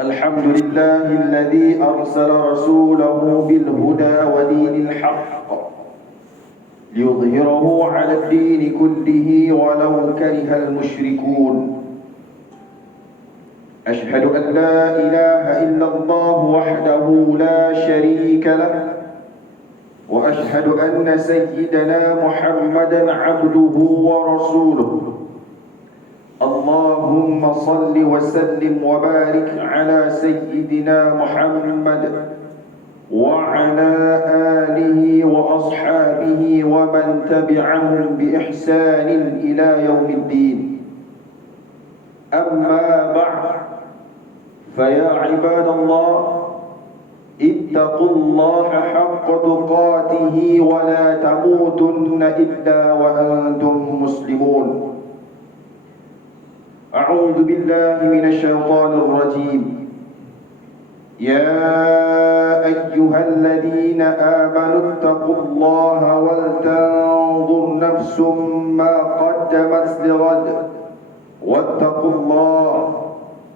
الحمد لله الذي أرسل رسوله بالهدى ودين الحق ليظهره على الدين كله ولو كره المشركون. أشهد أن لا إله إلا الله وحده لا شريك له، وأشهد أن سيدنا محمدا عبده ورسوله. اللهم صل وسلم وبارك على سيدنا محمد وعلى آله وأصحابه ومن تبعهم بإحسان إلى يوم الدين. أما بعد، فيا عباد الله، اتقوا الله حق تقاته ولا تموتن إلا وأنتم مسلمون. أعوذ بالله من الشيطان الرجيم. يا أيها الذين آمنوا اتقوا الله ولتنظر نفس ما قدمت لغد واتقوا الله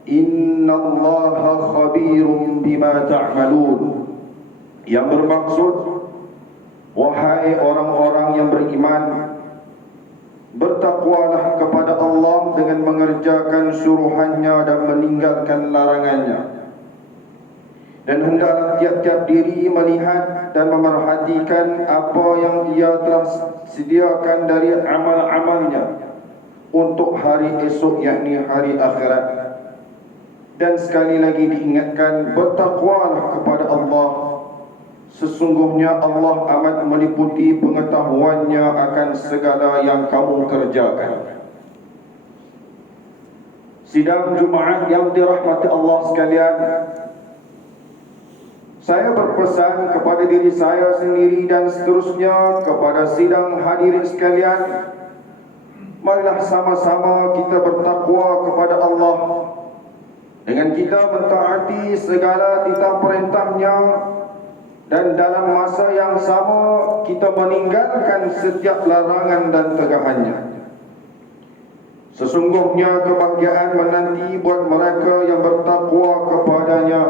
إن الله خبير بما تعملون. Yang bermaksud, wahai orang-orang yang beriman, bertakwalah kepada Allah dengan mengerjakan suruhannya dan meninggalkan larangannya. Dan hendaklah tiap-tiap diri melihat dan memerhatikan apa yang ia telah sediakan dari amal-amalnya untuk hari esok, yakni hari akhirat. Dan sekali lagi diingatkan, bertakwalah kepada Allah. Sesungguhnya Allah amat meliputi pengetahuannya akan segala yang kamu kerjakan. Sidang Jumaat yang dirahmati Allah sekalian, saya berpesan kepada diri saya sendiri dan seterusnya kepada sidang hadirin sekalian, marilah sama-sama kita bertakwa kepada Allah dengan kita mentaati segala titah perintahnya, dan dalam masa yang sama kita meninggalkan setiap larangan dan tegahannya. Sesungguhnya kebahagiaan menanti buat mereka yang bertakwa kepadanya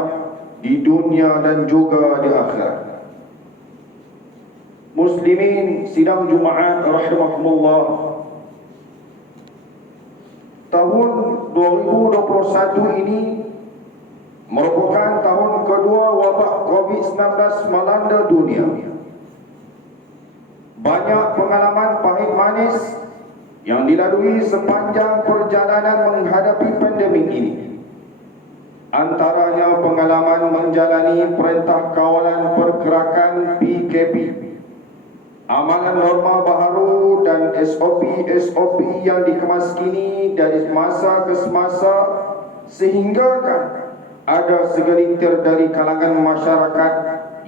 di dunia dan juga di akhirat. Muslimin sidang Jumaat rahimahumullah, tahun 2021 ini merupakan tahun kedua wabak COVID-19 melanda dunia. Banyak pengalaman pahit manis yang dilalui sepanjang perjalanan menghadapi pandemik ini. Antaranya pengalaman menjalani Perintah Kawalan Pergerakan PKP, amalan norma baharu dan SOP yang dikemas kini dari masa ke semasa, sehingga ada segelintir dari kalangan masyarakat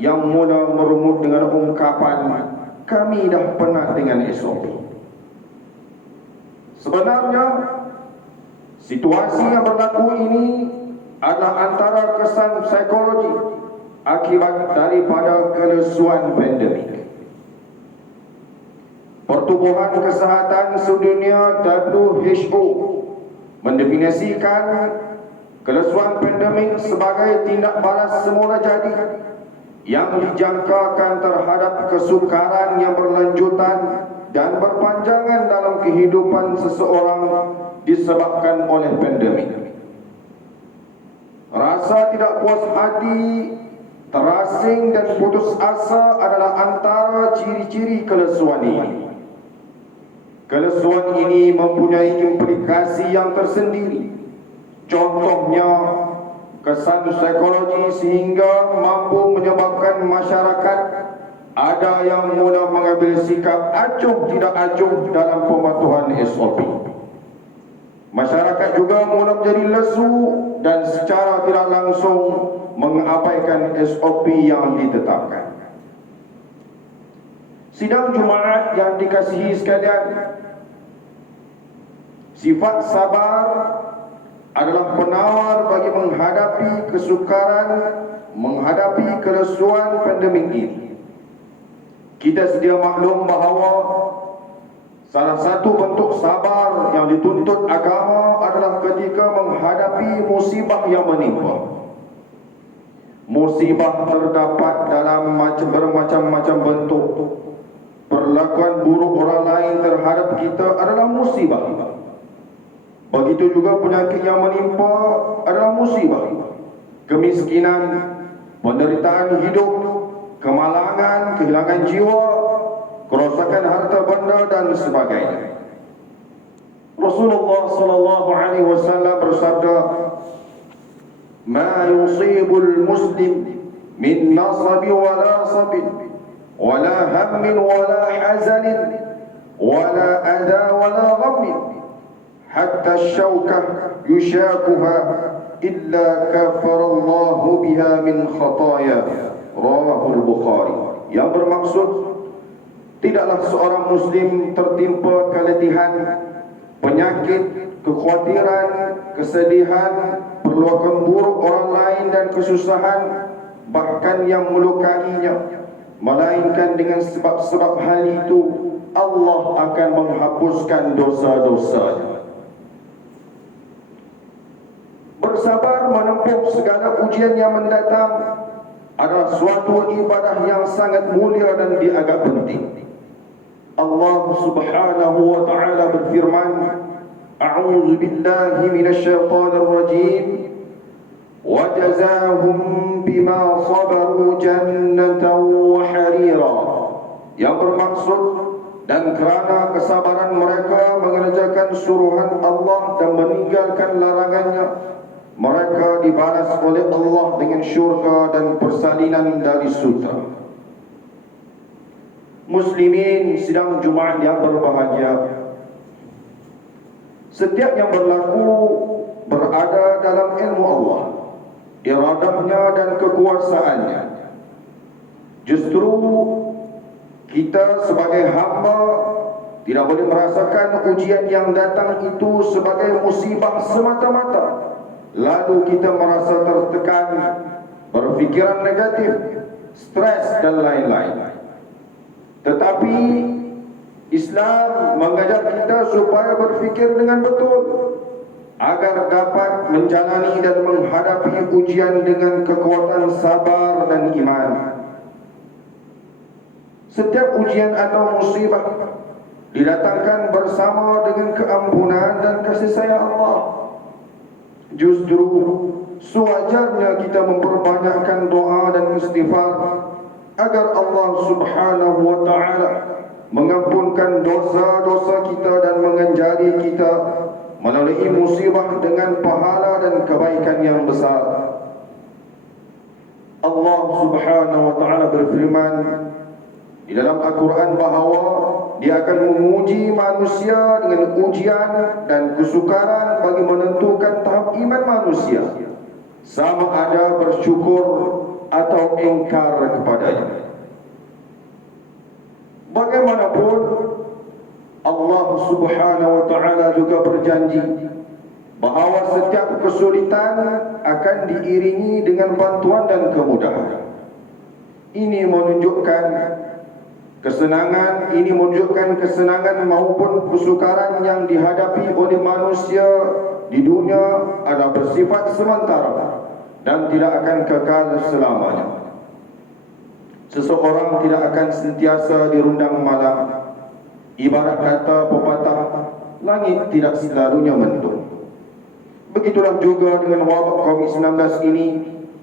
yang mula merumut dengan ungkapan, kami dah penat dengan SOP. Sebenarnya, situasi yang berlaku ini adalah antara kesan psikologi akibat daripada kelesuan pandemik. Pertubuhan Kesihatan Sedunia WHO mendefinisikan kelesuan pandemik sebagai tindak balas semula jadi yang dijangkakan terhadap kesukaran yang berlanjutan dan berpanjangan dalam kehidupan seseorang disebabkan oleh pandemik. Rasa tidak puas hati, terasing dan putus asa adalah antara ciri-ciri kelesuan ini. Kelesuan ini mempunyai implikasi yang tersendiri. Contohnya, kesan psikologi sehingga mampu menyebabkan masyarakat ada yang mula mengambil sikap acuh tidak acuh dalam pematuhan SOP. Masyarakat juga mula menjadi lesu dan secara tidak langsung mengabaikan SOP yang ditetapkan. Sidang Jumaat yang dikasihi sekalian, sifat sabar adalah penawar bagi menghadapi kesukaran, menghadapi kelesuan pandemik ini. Kita sedia maklum bahawa Salah satu bentuk sabar yang dituntut agama adalah ketika menghadapi musibah yang menimpa. Musibah terdapat dalam bermacam-macam bentuk. Perlakuan buruk orang lain terhadap kita adalah musibah. Begitu juga penyakit yang menimpa adalah musibah. Kemiskinan, penderitaan hidup, kemalangan, kehilangan jiwa, kerosakan harta benda dan sebagainya. Rasulullah sallallahu alaihi wasallam bersabda, "Ma yusibul muslim min nasab wala sabin wala hammin wala hazanin wala adha wala ghammin hatta ash-shawkah yushakuha illa kafarallahu biha min khataya." Rawahul Bukhari. Yang bermaksud, tidaklah seorang muslim tertimpa keletihan, penyakit, kekhawatiran, kesedihan, perlakuan buruk orang lain dan kesusahan, bahkan yang melukainya, melainkan dengan sebab-sebab hal itu Allah akan menghapuskan dosa-dosanya. Bersabar menempuh segala ujian yang mendatang adalah suatu ibadah yang sangat mulia dan dianggap penting. Allah Subhanahu wa taala berfirman, "A'udzu billahi minasyaitonir rajim. Wa jazaahum bima sabaru jannatan wa harira." Yang bermaksud, dan kerana kesabaran mereka mengerjakan suruhan Allah dan meninggalkan larangannya, mereka dibalas oleh Allah dengan syurga dan persalinan dari surga. Muslimin sidang Jumaat yang berbahagia, setiap yang berlaku berada dalam ilmu Allah, iradahnya dan kekuasaannya. Justru kita sebagai hamba tidak boleh merasakan ujian yang datang itu sebagai musibah semata-mata, lalu kita merasa tertekan, berfikiran negatif, stres dan lain-lain. Tetapi Islam mengajar kita supaya berfikir dengan betul agar dapat menjalani dan menghadapi ujian dengan kekuatan sabar dan iman. Setiap ujian atau musibah didatangkan bersama dengan keampunan dan kasih sayang Allah. Justru sewajarnya kita memperbanyakkan doa dan istighfar agar Allah Subhanahu wa taala mengampunkan dosa-dosa kita dan menganjari kita melalui musibah dengan pahala dan kebaikan yang besar. Allah Subhanahu wa taala berfirman di dalam Al-Quran bahawa Dia akan menguji manusia dengan ujian dan kesukaran bagi menentukan tahap iman manusia, sama ada bersyukur atau ingkar kepadanya. Bagaimanapun, Allah Subhanahu wa taala juga berjanji bahawa setiap kesulitan akan diiringi dengan bantuan dan kemudahan. Ini menunjukkan kesenangan maupun kesukaran yang dihadapi oleh manusia di dunia adalah bersifat sementara dan tidak akan kekal selamanya. Seseorang tidak akan sentiasa dirundang malam. Ibarat kata pepatah, langit tidak selalunya mendung. Begitulah juga dengan wabak COVID-19 ini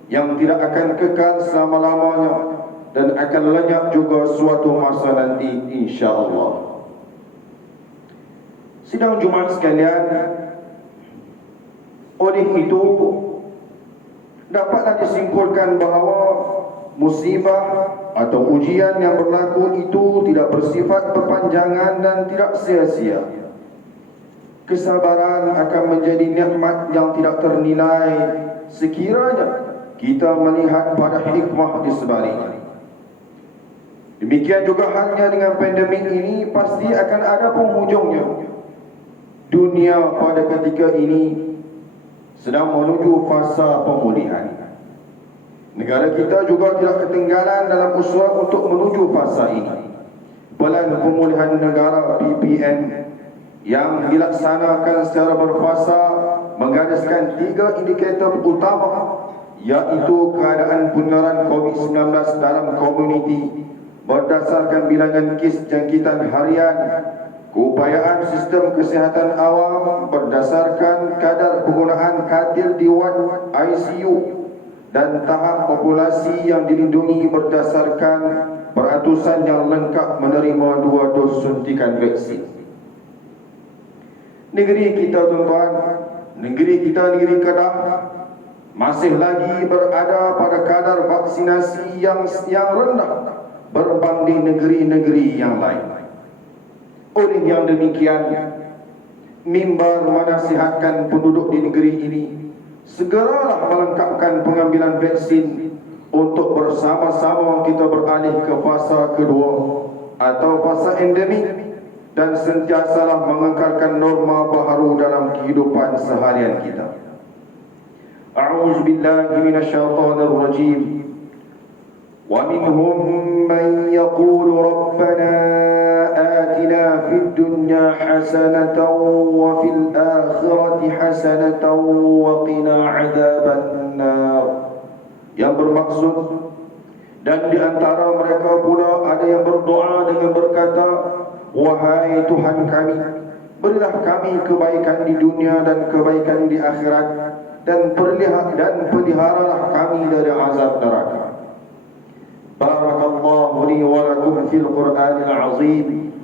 yang tidak akan kekal selama-lamanya dan akan lenyap juga suatu masa nanti, insya-Allah. Sidang Jumaat sekalian, oleh itu dapatlah disimpulkan bahawa musibah atau ujian yang berlaku itu tidak bersifat berpanjangan dan tidak sia-sia. Kesabaran akan menjadi nikmat yang tidak ternilai sekiranya kita melihat pada hikmah di sebaliknya. Demikian juga halnya dengan pandemik ini, pasti akan ada penghujungnya. Dunia pada ketika ini sedang menuju fasa pemulihan. Negara kita juga tidak ketinggalan dalam usaha untuk menuju fasa ini. Pelan Pemulihan Negara PPN yang dilaksanakan secara berfasa menggariskan 3 indikator utama, iaitu keadaan penularan COVID-19 dalam komuniti berdasarkan bilangan kes jangkitan harian, keupayaan sistem kesihatan awam berdasarkan kadar penggunaan katil di wad ICU, dan tahap populasi yang dilindungi berdasarkan peratusan yang lengkap menerima 2 dos suntikan vaksin. Negeri kita, tuan-tuan, negeri Kedah masih lagi berada pada kadar vaksinasi yang rendah berbanding negeri-negeri yang lain. Oleh yang demikian, mimbar menasihatkan penduduk di negeri ini segeralah melengkapkan pengambilan vaksin untuk bersama-sama kita beralih ke fasa kedua atau fasa endemik, dan sentiasalah mengekalkan norma baharu dalam kehidupan seharian kita. A'udzu billahi minasyaitonir rajim. Wa minhum man yaqulu rabbana atina fid dunya hasanatan wa fil akhirati hasanatan wa qina adzabannar. Yang bermaksud, dan di antara mereka pula ada yang berdoa dengan berkata, wahai Tuhan kami, berilah kami kebaikan di dunia dan kebaikan di akhirat, dan peliharalah kami dari azab neraka. Barakallahu li wa lakum fil Qur'anil azim,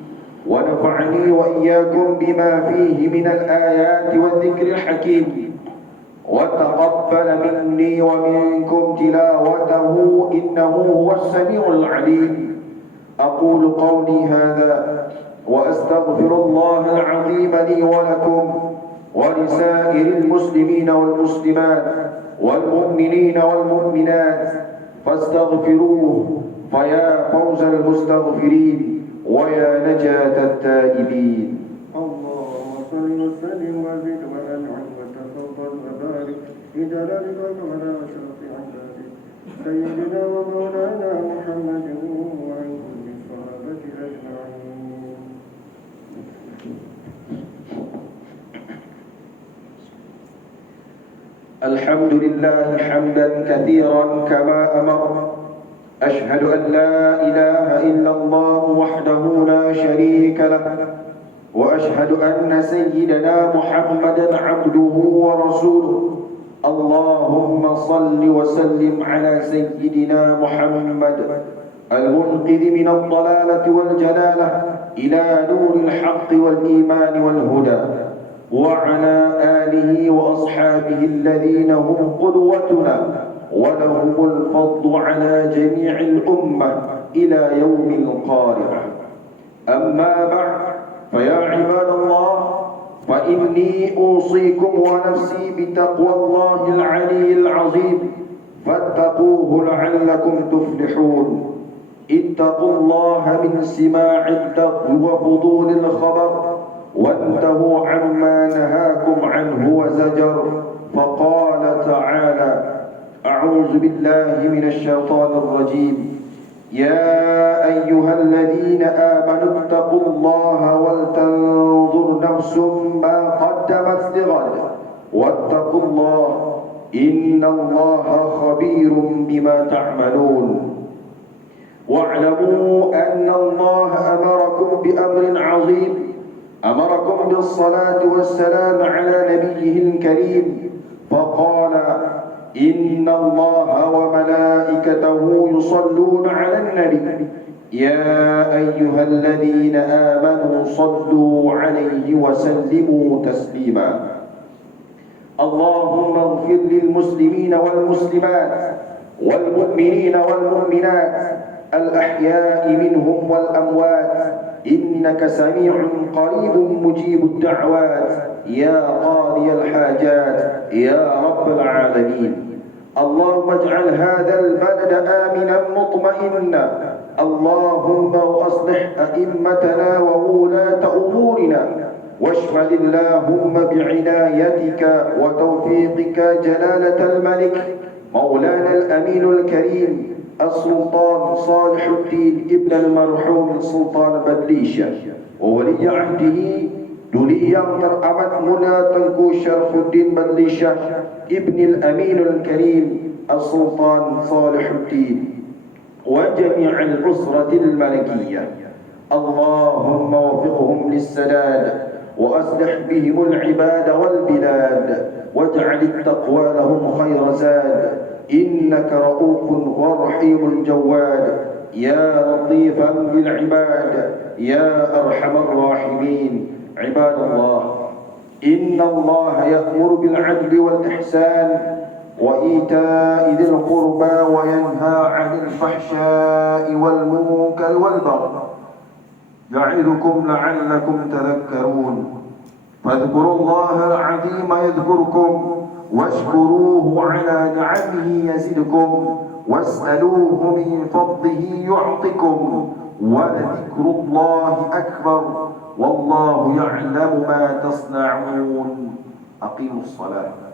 wa nafa'ani wa iyyakum bima fihi minal ayati wa dhikril hakim, wa taqabbal minni wa minkum tilawatahu innahu huwas samiul alim. أقول قولي هذا وأستغفر الله العظيم لي ولكم ولسائر المسلمين والمسلمات والمؤمنين والمؤمنات فاستغفروه فيا فوز المستغفرين ويا نجاة التائبين. اللهم صل وسلم وزد وأنعم وتفضل وبارك بجلالك وعلى أشرف عبادك سيدنا ومولانا محمد الحمد لله حمدا كثيرا كما أمر. أشهد أن لا إله إلا الله وحده لا شريك له، وأشهد أن سيدنا محمدا عبده ورسوله. اللهم صل وسلم على سيدنا محمد المنقذ من الضلالة والجلالة إلى نور الحق والإيمان والهدى، وعلى آله وأصحابه الذين هم قدوتنا ولهم الفضل على جميع الأمة إلى يوم القارعة. أما بعد، فيا عباد الله، فإني أوصيكم ونفسي بتقوى الله العلي العظيم، فاتقوه لعلكم تفلحون. اتقوا الله من سماع اللغو وفضول الخبر، وانتهوا عما نهاكم عنه وزجر. فقال تعالى: أعوذ بالله من الشيطان الرجيم. يا أيها الذين آمنوا اتقوا الله ولتنظر نفس ما قدمت لغد واتقوا الله إن الله خبير بما تعملون. واعلموا أن الله أمركم بأمر عظيم، أمركم بالصلاة والسلام على نبيه الكريم، فقال: إن الله وملائكته يصلون على النبي يا أيها الذين آمنوا صلوا عليه وسلموا تسليما. اللهم اغفر للمسلمين والمسلمات والمؤمنين والمؤمنات الأحياء منهم والأموات، إنك سميع قريب مجيب الدعوات يا قاضي الحاجات يا رب العالمين. اللهم اجعل هذا البلد آمنا مطمئنا. اللهم وأصلح أئمتنا وولاة أمورنا، واشمل اللهم بعنايتك وتوفيقك جلالة الملك مولانا الأمين الكريم السلطان صالح الدين ابن المرحوم Sultan Badlisha, وولي عهده duli yang teramat mulia Tengku Syarfuddin Badlisha ibn al-Amin al-Karim Sultan Salihuddin wa jami' al-usrah al-malikiyah. Allahumma wafiqhum lis-sadad وأصلح بهم العباد والبلاد واجعل التقوى لهم خير زاد إنك رؤوف ورحيم الجواد يا لطيفا بالعباد يا أرحم الراحمين. عباد الله، إن الله يأمر بالعدل والإحسان وإيتاء ذي القربى وينهى عن الفحشاء والمنكر والبغي يعظكم لعلكم تذكرون. فاذكروا الله العظيم يذكركم واشكروه على نعمه يزدكم واسألوه من فضله يعطكم ولذكر الله أكبر والله يعلم ما تصنعون. أقيموا الصلاة.